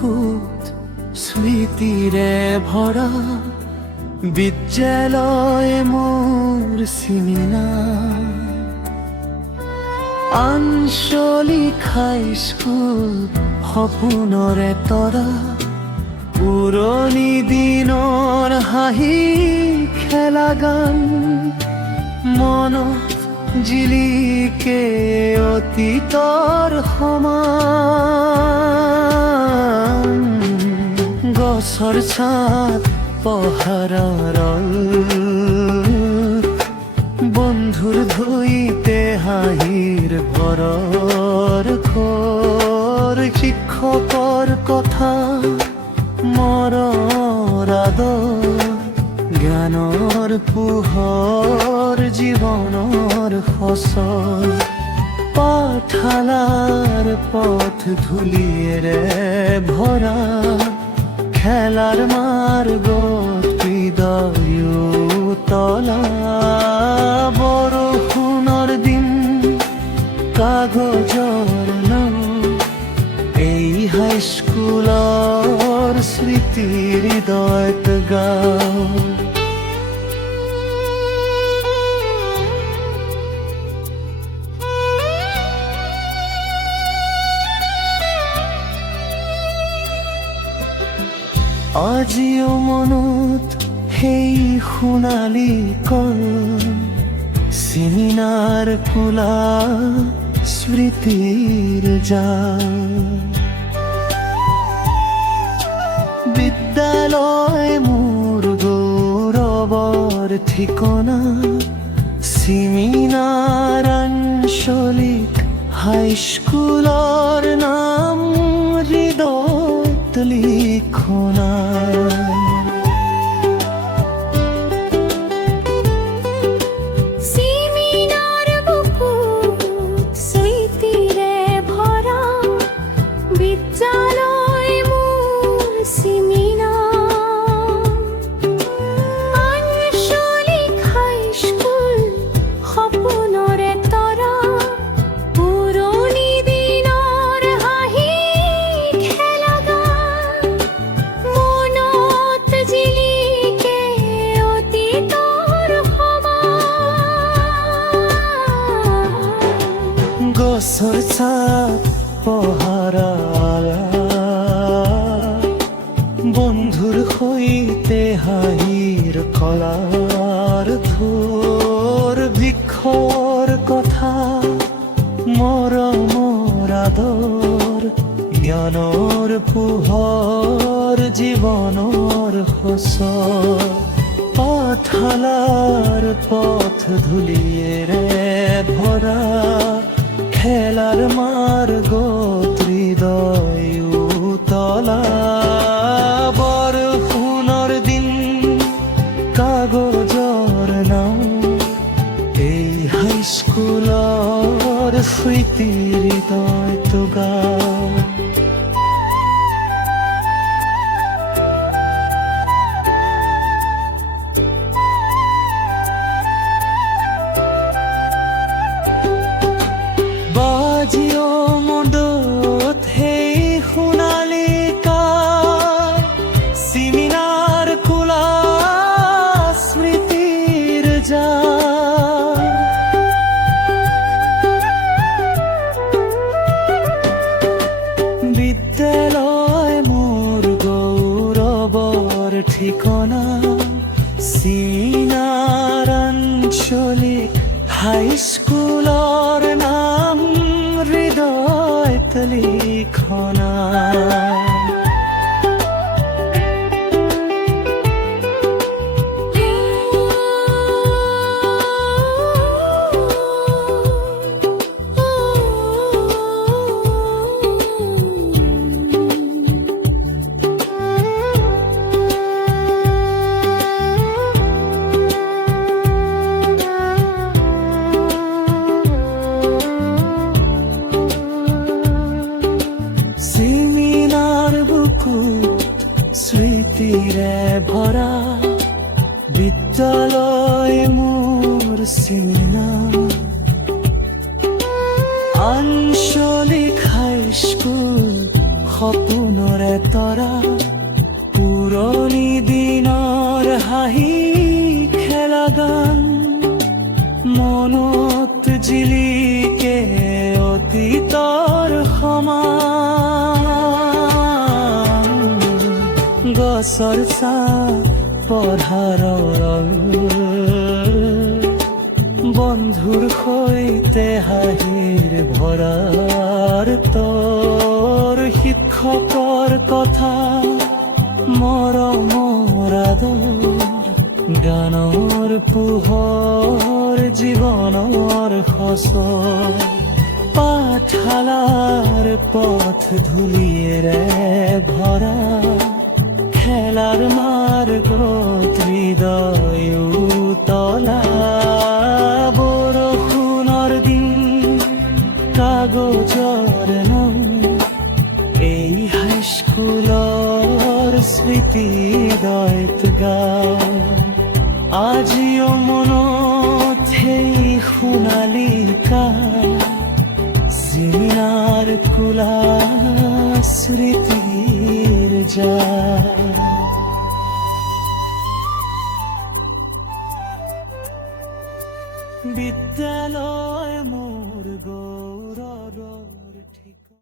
বুকুত স্মৃতিৰে ভৰা বিদ্যালয় মোৰ চিমিনা আঞ্চলিক হাইস্কুল সপোনৰে তৰা পুৰণি দিনৰ হাঁহি খেলা গান মনত জিলিকে অতীতৰ সমান গছৰ ছাত পাহাৰৰ বন্ধুৰ ধুইতে হাঁহিৰ ভৰৰ ঘৰ শিক্ষকৰ কথা মৰৰ আদৰ জ্ঞানৰ পোহৰ জীৱনৰ ফসল পাঠশালাৰ পথ ধূলিৰে ভৰা খেলাৰ মাৰ্গত হৃদয় তলা বৰষুণৰ দিন কাগজৰ নাম এই হাইস্কুলৰ স্মৃতি হৃদয়ত গাওঁ আজিও মনত সেই সোণালী কল চিমিনাৰ কোলা স্মৃতিৰ জাল বিদ্যালয় মোৰ গৌৰৱৰ ঠিকনা চিমিনাৰ আঞ্চলিক হাইস্কুলৰ নাম হৃদয়ত লিখনা চিমিনাৰ বুকুত স্মৃতিৰে ভৰা বিদ্যালয় মোৰ চিমিনা আঞ্চলিক হাইস্কুল সপোনৰে তৰা পুৰণি দিনৰ হাঁহি খেলা গান মনত জিলিকে অতীতৰ সমান গছৰ ছাত পাহাৰৰ বন্ধুৰ সৈতে হাঁহিৰ কলাৰ ধুৰ বৃক্ষৰ কথা মৰমৰ আদৰ জ্ঞানৰ পোহৰ জীৱনৰ ফসল পাঠশালাৰ পথ ধূলিৰে ভৰা খেলাৰ মাৰ্গত হৃদয় তলা বৰষুণৰ দিন কাগজৰ নাম এই হাইস্কুলৰ স্মৃতি হৃদয়ত গাওঁ বাজিও মদত সেই সোণালী কাল চিমিনাৰ কোলা স্মৃতিৰ জাল বিদ্যালয় মোৰ গৌৰৱৰ ঠিকনা চিমিনাৰ আঞ্চলিক হাইস্কুলৰ নাম হৃদয়ত লিখনা স্মৃতিৰে ভৰা বিদ্যালয় মোৰ চিমিনা আঞ্চলিক হাইস্কুল সপোনৰে তৰা পুৰণি দিনৰ হাঁহি খেলা গান মনত জিলিকে অতীতৰ সমান গছৰ ছাঁ পথাৰৰ বন্ধুৰ সৈতে হাঁহিৰ ভৰাৰ তোৰ শিক্ষকৰ কথা মৰমৰ আদৰ গানৰ পোহৰ জীৱনৰ সঁচৰ পাঠশালাৰ পথ ধূলিৰে ভৰা খেলাৰ মাৰ্গত হৃদয় উতলা বৰষুণৰ দিন কাগজৰ নাম এই হাইস্কুলৰ স্মৃতিদয়ত গাওঁ আজিও মনত সেই সোণালী কাল চিনাৰ কোলা স্মৃতিৰ জাল বিদ্যালয় মোৰ গৌৰৱ